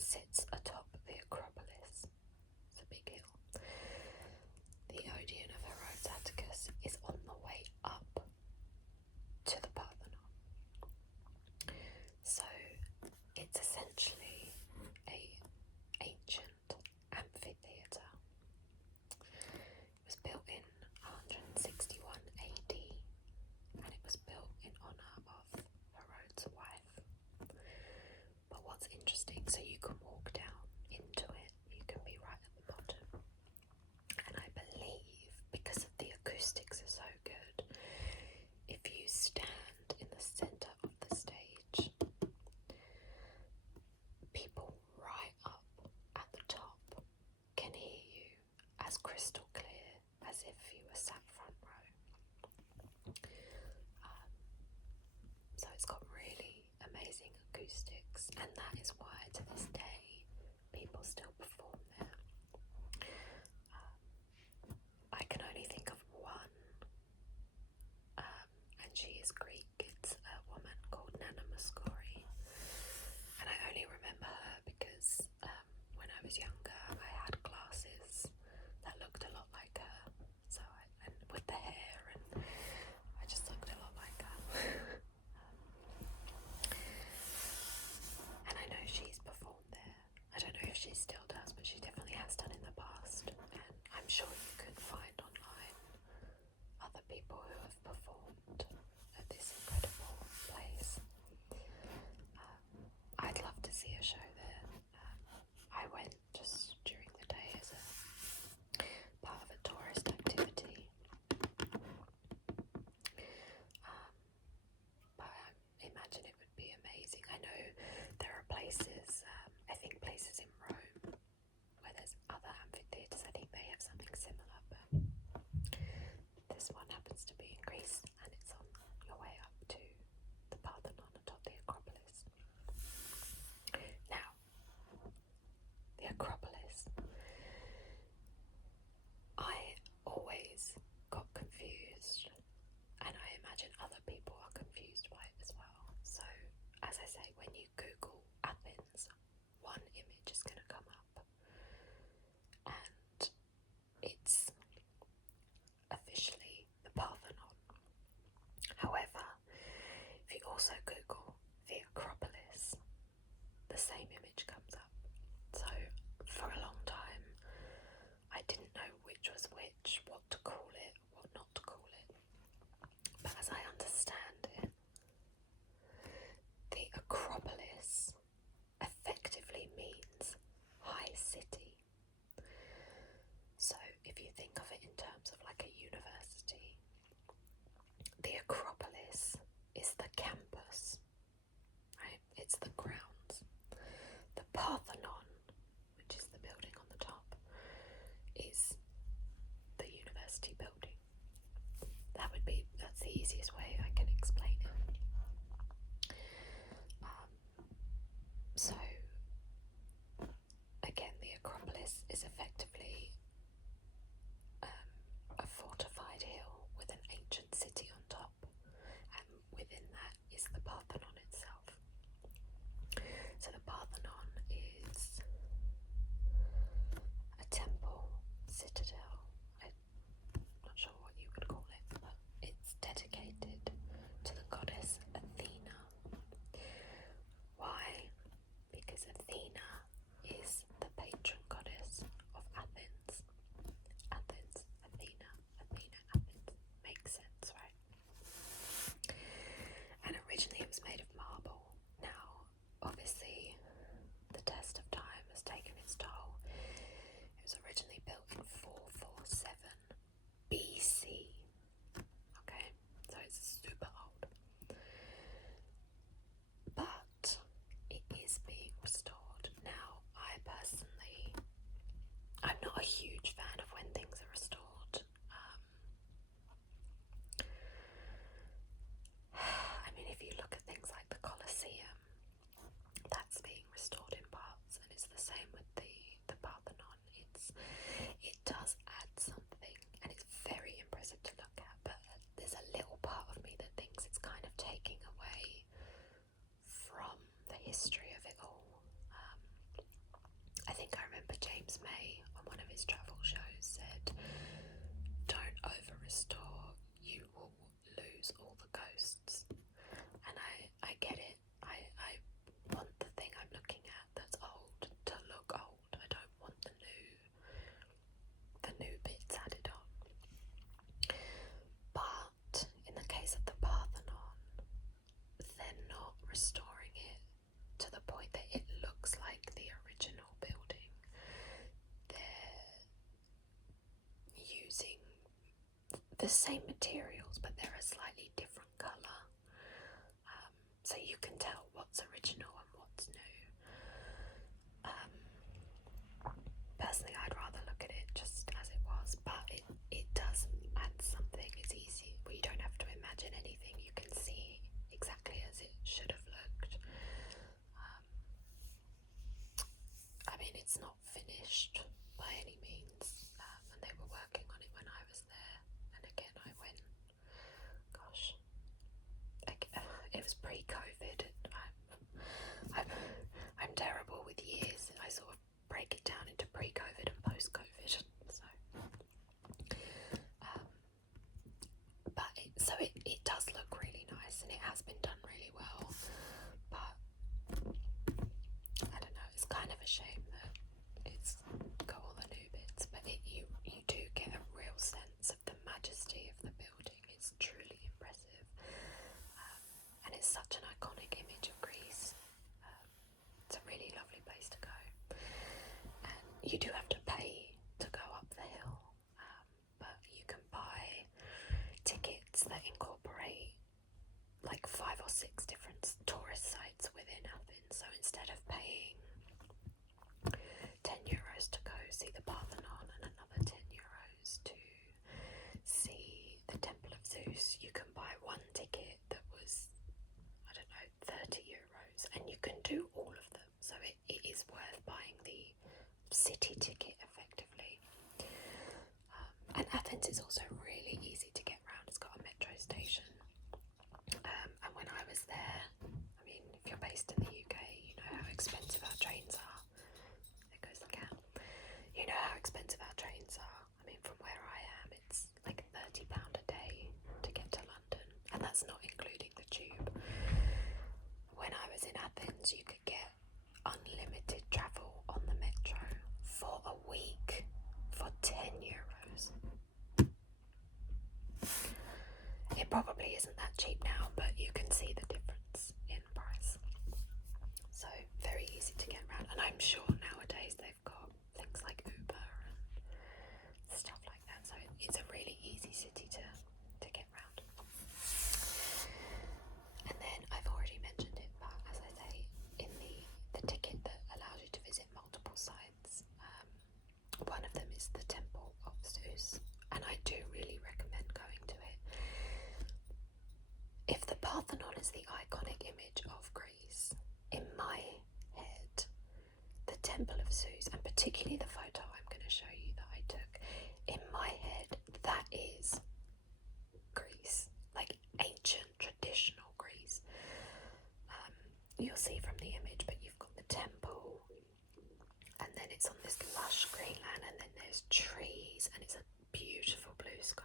sits atop the Acropolis. It's a big hill. The Odeon of Herodes Atticus is on the way up to the Parthenon. So it's essentially a ancient amphitheatre. It was built in 161 AD, and it was built in honour of Herod's wife. But what's interesting, so you can walk down into it, you can be right at the bottom, and I believe because of the acoustics are so good, if you stand in the centre of the stage, people right up at the top can hear you as crystal clear as if you were sat front row. So it's got really amazing acoustics, and that is why to this day people still perform there. I can only think of one, and she is Greek. It's a woman called Nana Mouskouri, and I only remember her because when I was younger I had glasses that looked a lot like her, and with the hair, and I just looked a lot like her. And I know she's same materials, but they're a slightly different colour. So you can tell what's original and what's new. Personally, I'd rather look at it just as it was, but it does add something. It's easy. You don't have to imagine anything. You can see exactly as it should have looked. I mean, it's not finished by any means, and they were working on it when I was there. And again, I went, gosh, it was pre-COVID. I'm terrible with years. I sort of break it down into pre-COVID and post-COVID. So it does look really nice, and it has been done really well. But I don't know. It's kind of a shame that it's got all the new bits, but you do get a real sense of the majesty of the building. It's truly impressive, and it's such an iconic image of Greece. It's a really lovely place to go, and you do have to pay to go up the hill, but you can buy tickets that incorporate like 5 or 6 different tourist sites within Athens. So instead of paying €10 to go see the Parthenon and another €10 to see the Temple of Zeus, you can buy one ticket that was, I don't know, €30, and you can do all of them. So it is worth buying the city ticket effectively. And Athens is also really easy to get around. It's got a metro station. And when I was there, I mean, if you're based in the UK, you know how expensive our trains are. There goes the cat. You know how expensive our trains are. I mean, from where I am, it's like £30 a day to get to London, and that's not including the tube. When I was in Athens, you could get unlimited travel on the metro for a week for €10. It probably isn't that cheap now, but you can see the difference in price. So very easy to get around, and I'm sure nowadays they've got things like Uber and stuff like that. So it's a really easy city to get around. And then I've already mentioned it, but as I say, in the ticket that allows you to visit multiple sites, one of them is the Temple of Zeus, and I do really recommend going to it. If the Parthenon is the iconic image of Greece, in my head, the Temple of Zeus, and particularly the photo I'm going to show you that I took, in my head, that is Greece, like ancient, traditional Greece. You'll see from the image, but you've got the temple, and then it's on this lush green land, and then there's trees, and it's a beautiful blue sky.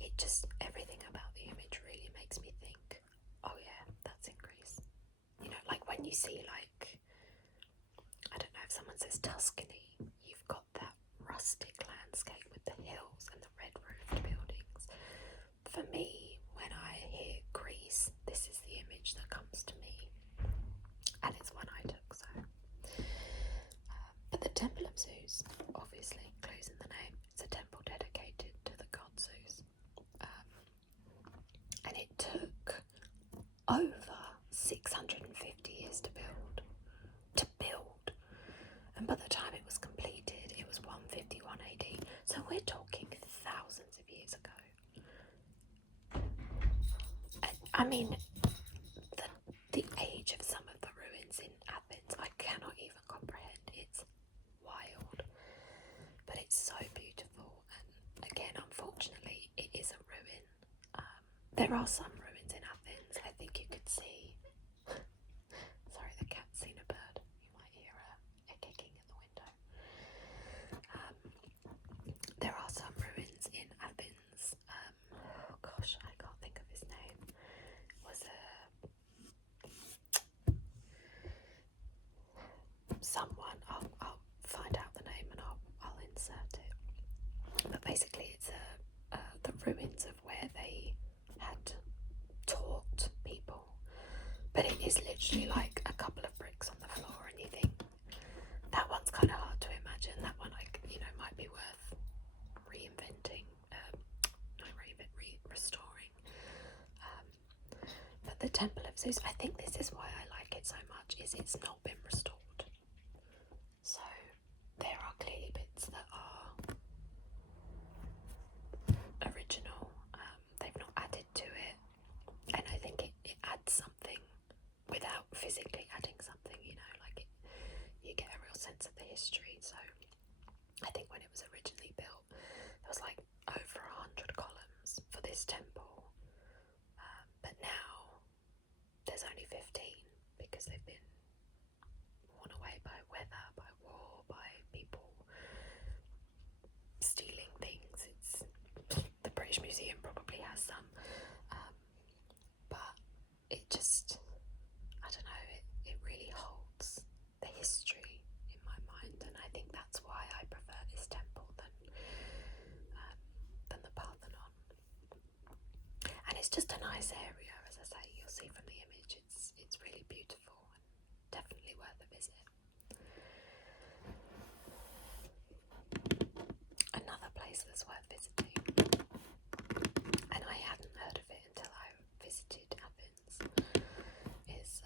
It just, everything about the image really makes me think, oh yeah, that's in Greece. You know, like when you see, like, I don't know, if someone says Tuscany, you've got that rustic landscape with the hills and the red roofed buildings. For me, when I hear Greece, this is the image that comes to me, and it's one I took. So but the Temple of Zeus, obviously, clues in the name. It's a temple dedicated to the god Zeus. And it took over 650 years to build. And by the time it was completed, it was 151 AD. So we're talking thousands of years ago. And, I mean, the age of some of the ruins in Athens, I cannot even comprehend. It's wild, but it's so beautiful. And again, unfortunately, it is a ruin. There are some ruins in Athens. I think you could see. Sorry, the cat's seen a bird. You might hear a kicking in the window. There are some ruins in Athens. Oh gosh, I can't think of his name. Was someone? I'll find out the name and I'll insert it. But basically, it's the ruins of where they had taught people. But it is literally like a couple of bricks on the floor, and you think that one's kind of hard to imagine. That one, might be worth reinventing, not history. So I think when it was originally built, there was like over 100 columns for this temple, but now there's only 15 because they've been worn away by weather, by war, by people stealing things. The British Museum probably has some, but it just, I don't know, it really holds the history in my mind, and I think that's why I prefer this temple than the Parthenon. And it's just a nice area, as I say. You'll see from the image, it's really beautiful and definitely worth a visit. Another place that's worth visiting, and I hadn't heard of it until I visited Athens, is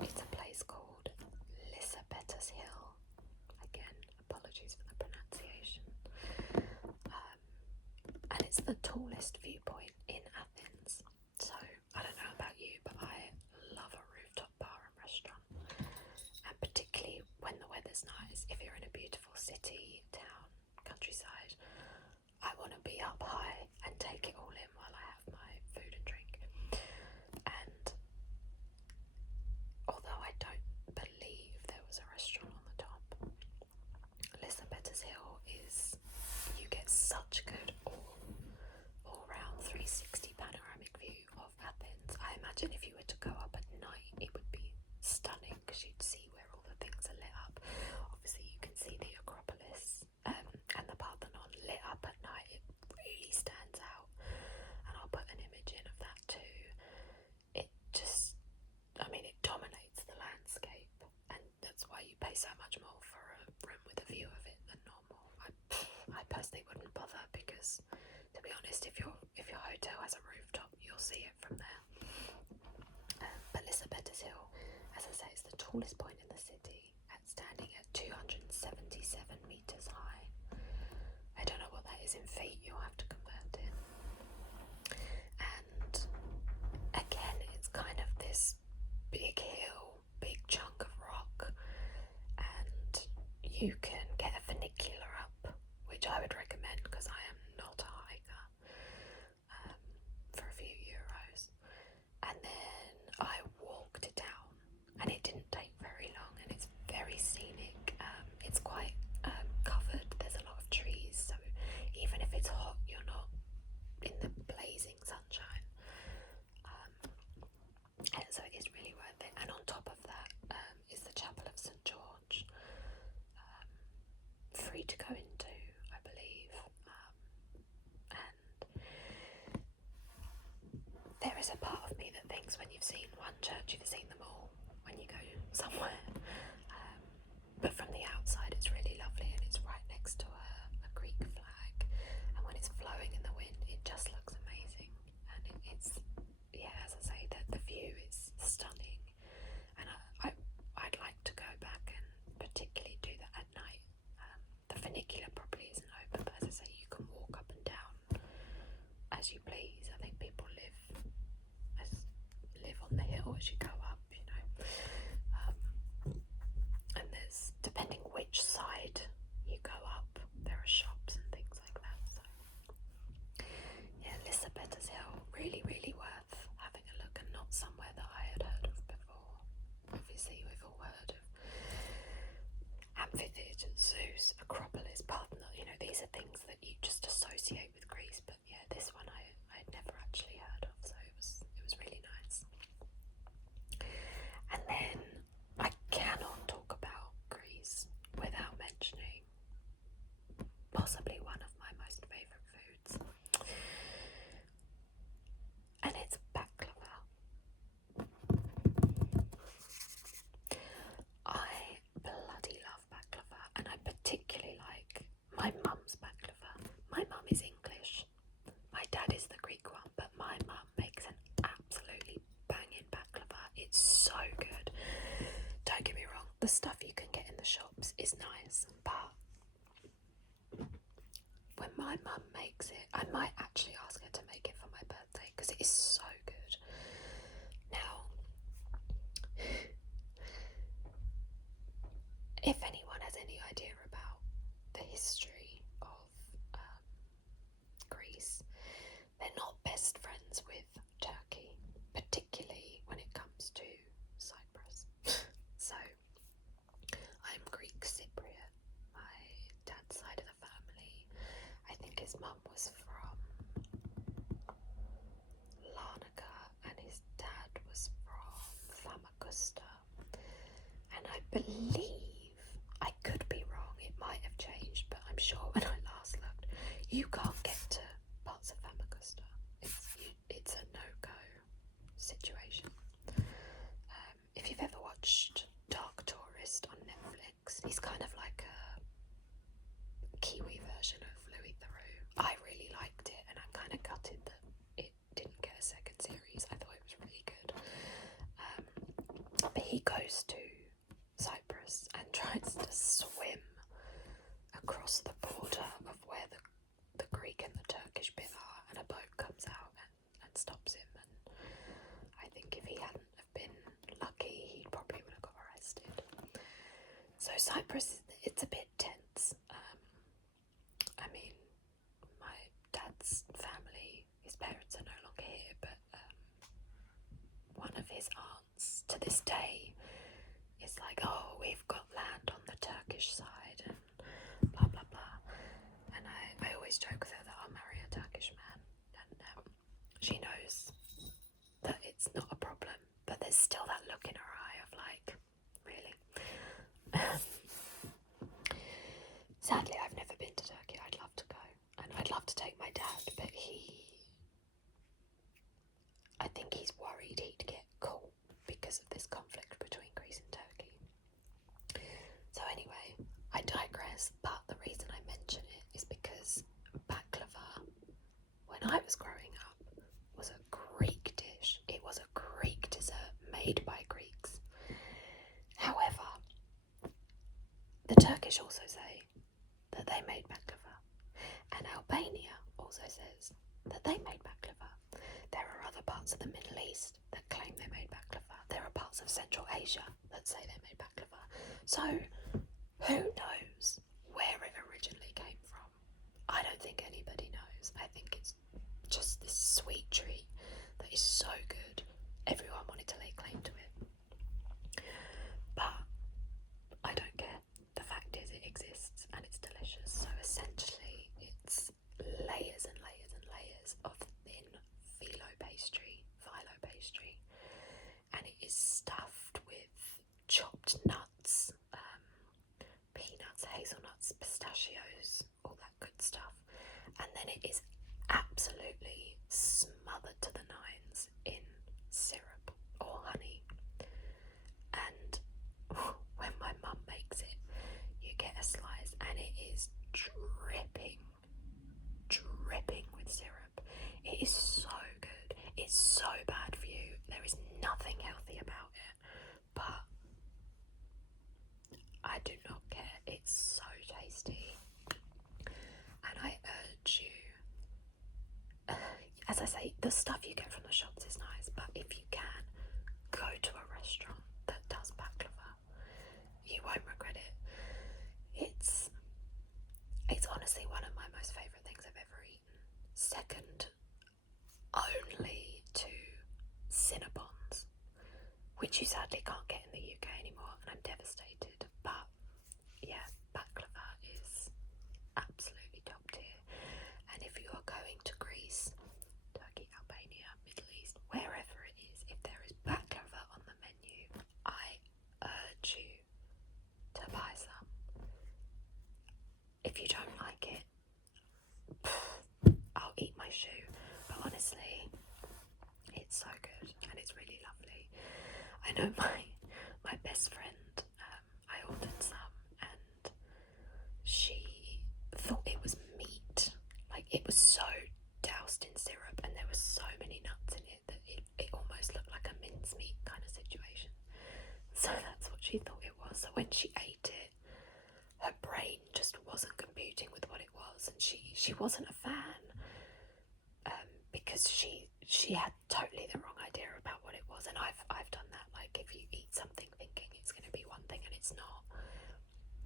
it's a place called Lysapetus Hill. Again, apologies for the pronunciation. And it's the tallest viewpoint in Athens. So I don't know about you, but I love a rooftop bar and restaurant, and particularly when the weather's nice. If you're in a beautiful city, town, countryside, I want to be up high and take it all in while I have my food and drink. And although I don't believe there was a restaurant on the top, Lysapetus Hill is, you get such good all-round 360 panoramic view of Athens. I imagine if you were to go up at night, it would be stunning because you'd see where all the things are lit up. Obviously, you can see the Acropolis and the Parthenon lit up at night. It really stands out, and I'll put an image in of that too. It just, I mean, it dominates the landscape, and that's why you pay so much more for a room with a view of it than normal. I personally wouldn't bother because, to be honest, if your hotel has a rooftop, you'll see it from there. But Lysapetus Hill, as I say, is the tallest point in the city, standing at 277 metres high. I don't know what that is in feet, you'll have to convert it. And again, it's kind of this big hill, big chunk of rock, and you can get a funicular up, which I would recommend because I am not a hiker, for a few euros. And then I walked it down, and it didn't take very long, and it's very scenic. It's quite covered, there's a lot of trees, so even if it's hot, you're not in the blazing sunshine. And so it is really worth it. And on top of that is the Chapel of St. George, free to go into, I believe. And there is a part of me that thinks when you've seen one church, you've seen them all when you go somewhere. But from the outside, it's really lovely, and it's right next to a Greek flag. And when it's flowing in the wind, it just looks amazing. And it's, yeah, as I say, the view is stunning. And I'd like to go back and particularly do that at night. The funicular probably isn't open, but as I say, you can walk up and down as you please. I think people live on the hill as you go up, you know. And there's, depending which side you go up, there are shops and things like that. So yeah, Lysapetus Hill, really, really worth having a look, and not somewhere that I had heard of before. Obviously, we've all heard of amphitheatres, Zeus, Acropolis, Parthenon. You know, these are things that you just associate with Greece. But yeah, this one I'd never actually heard of, so it was really nice. And then I cannot talk about Greece without mentioning possibly one of my most favourite foods, and it's baklava. I bloody love baklava, and I particularly like my mum's baklava. My mum is English, my dad is the Greek one, but my mum makes an absolutely banging baklava. It's so good. Don't get me wrong, the stuff you can get in the shops is nice, but when my mum makes it, I might actually ask her to make it for my birthday because it is so good. Now, if anyone mum was from Larnaca and his dad was from Famagusta. And I believe, I could be wrong, it might have changed, but I'm sure when I last looked, you can't get to parts of Famagusta. It's a no-go situation. If you've ever watched Dark Tourist on Netflix, he's kind of like a Kiwi version of Louis Theroux. I really liked it, and I'm kind of gutted that it didn't get a second series. I thought it was really good. But he goes to Cyprus and tries to swim across the border of where the Greek and the Turkish bit are, and a boat comes out and stops him. And I think if he hadn't have been lucky, he probably would have got arrested. So Cyprus, it's a bit tense. I mean, my dad's family, his parents are no longer here, but one of his aunts to this day is like, oh, we've got land on the Turkish side and blah blah blah. And I always joke with her that I'll marry a Turkish man, and she knows that it's not a problem, but there's still that look in her eye of like, really? Sadly, I've never been to Turkey. I'd love to go, and I'd love to take my dad, but I think he's worried he'd get caught because of this conflict between Greece and Turkey. So anyway, I digress, but the reason I mention it is because baklava, when I was growing up, was a Greek dish. It was a Greek dessert made by Greeks. However, the Turkish also say that they made baklava, and Albania also says that they made baklava. There are other parts of the Middle East that claim they made baklava. There are parts of Central Asia that say they made baklava. So, who knows where it originally came from? I don't think anybody knows. I think it's just this sweet treat that is so good. Everyone wanted to lay claim to it. But I don't care. The fact is it exists and it's delicious. So essentially it's layers and layers and layers of thin phyllo pastry, and it is stuffed with chopped nuts, peanuts, hazelnuts, pistachios, all that good stuff, and then it is absolutely smothered to the nines in syrup or honey. And when my mum makes it, you get a slice and it is dripping with syrup. It is so good. It's so bad for you. There is nothing healthy about it, but I do not care. It's so tasty, and I urge you, as I say, the stuff you get from the shops is nice, but if you can, go to a restaurant that does baklava. You won't regret it. It's honestly one of my most favourite things I've ever eaten. Second only to Cinnabons, which you sadly can't get in the UK anymore, and I'm devastated. But yeah, baklava is absolutely top tier. And if you are going to Greece, Turkey, Albania, Middle East, wherever it is, if there is baklava on the menu, I urge you to buy some. If you don't like it, I'll eat my shoe. But honestly, it's so good and it's really lovely. I know my best friend, I ordered some and she thought it was meat. Like, it was so doused in syrup and there were so many nuts in it that it almost looked like a mincemeat kind of situation. So that's what she thought it was. So when she ate it, her brain just wasn't computing with what it was, and she wasn't a fan, because she had totally the wrong idea about what it was. And I've done that. Like, if you eat something thinking it's going to be one thing and it's not,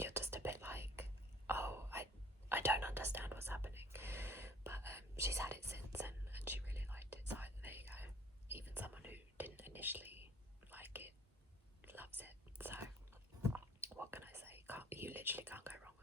you're just a bit like, oh, I don't understand what's happening. But she's had it since, and she really liked it. So there you go. Even someone who didn't initially like it loves it. So what can I say? You literally can't go wrong